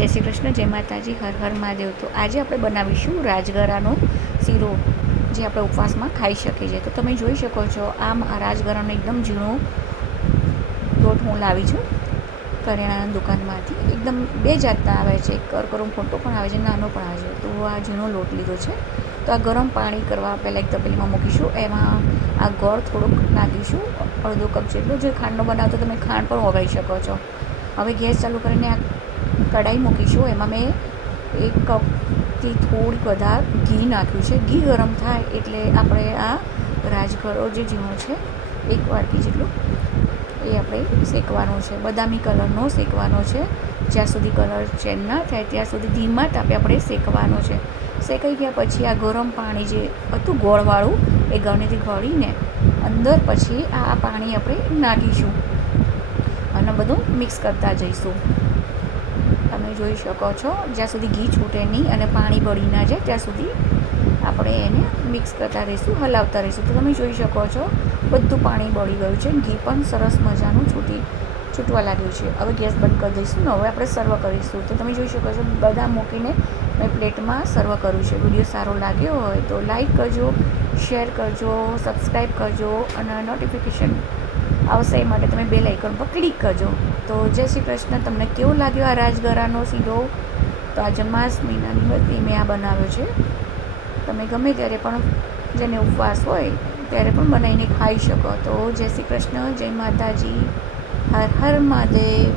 જય શ્રી કૃષ્ણ, જય માતાજી, હર હર મહાદેવ. તો આજે આપણે બનાવીશું રાજગરાનો શીરો, જે આપણે ઉપવાસમાં ખાઈ શકીએ છીએ. તો તમે જોઈ શકો છો આમ આ રાજગરાનો એકદમ ઝીણો લોટ હું લાવી છું. કરિયાણાની દુકાનમાંથી. એકદમ બે જાતના આવે છે. એક કરકરો મોટો પણ આવે છે, નાનો પણ આવે છે. તો આ ઝીણો લોટ લીધો છે. તો આ ગરમ પાણી કરવા પહેલાં એક તપેલીમાં મૂકીશું. એમાં આ ગોળ થોડુંક નાખીશું. અડધો કપ જેટલો જે ખાંડનો બનાવો તો તમે ખાંડ પણ ઓગાળી શકો છો. હવે ગેસ ચાલુ કરીને આ કઢાઈ મૂકીશું. એમાં મેં એક કપથી થોડીક વધારે ઘી નાખ્યું છે. ઘી ગરમ થાય એટલે આપણે આ રાજગરો જે ઝીણો છે, એક વાટકી જેટલું, એ આપણે શેકવાનો છે. બદામી કલરનો શેકવાનો છે. જ્યાં સુધી કલર ચેન્જ ના થાય, ત્યાં સુધી ધીમા તાપે આપણે શેકવાનો છે. શેકાઈ ગયા પછી આ ગરમ પાણી જે હતું ગોળવાળું, એ ગળણીથી ગળીને અંદર પછી આ પાણી આપણે નાખીશું. અને બધું મિક્સ કરતા જઈશું. તમે જોઈ શકો છો. જ્યાં સુધી ઘી છૂટે નહીં અને પાણી બળી ના જાય, ત્યાં સુધી આપણે એને મિક્સ કરતા રહીશું, હલાવતા રહીશું. તો તમે જોઈ શકો છો, બધું પાણી બળી ગયું છે ઘી પણ સરસ મજાનું છૂટી, છૂટવા લાગ્યું છે. હવે ગેસ બંધ કરી દઈશું ને હવે આપણે સર્વ કરીશું. તો તમે જોઈ શકો છો, બદામ મૂકીને મેં પ્લેટમાં સર્વ કર્યું છે. વીડિયો સારો લાગ્યો હોય તો લાઈક કરજો, શેર કરજો, સબસ્ક્રાઈબ કરજો અને નોટિફિકેશન આવશે, એ માટે તમે બેલ આઇકન પર ક્લિક કરજો. તો જય શ્રી કૃષ્ણ, તમને કેવો લાગ્યો આ રાજગરાનો સીધો? તો માસ મહિનાની બધી મેં આ બનાવ્યો છે. તમે ગમે ત્યારે પણ જેને ઉપવાસ હોય, ત્યારે પણ બનાવીને ખાઈ શકો. તો જય શ્રી કૃષ્ણ, જય માતાજી. હર હર મહાદેવ.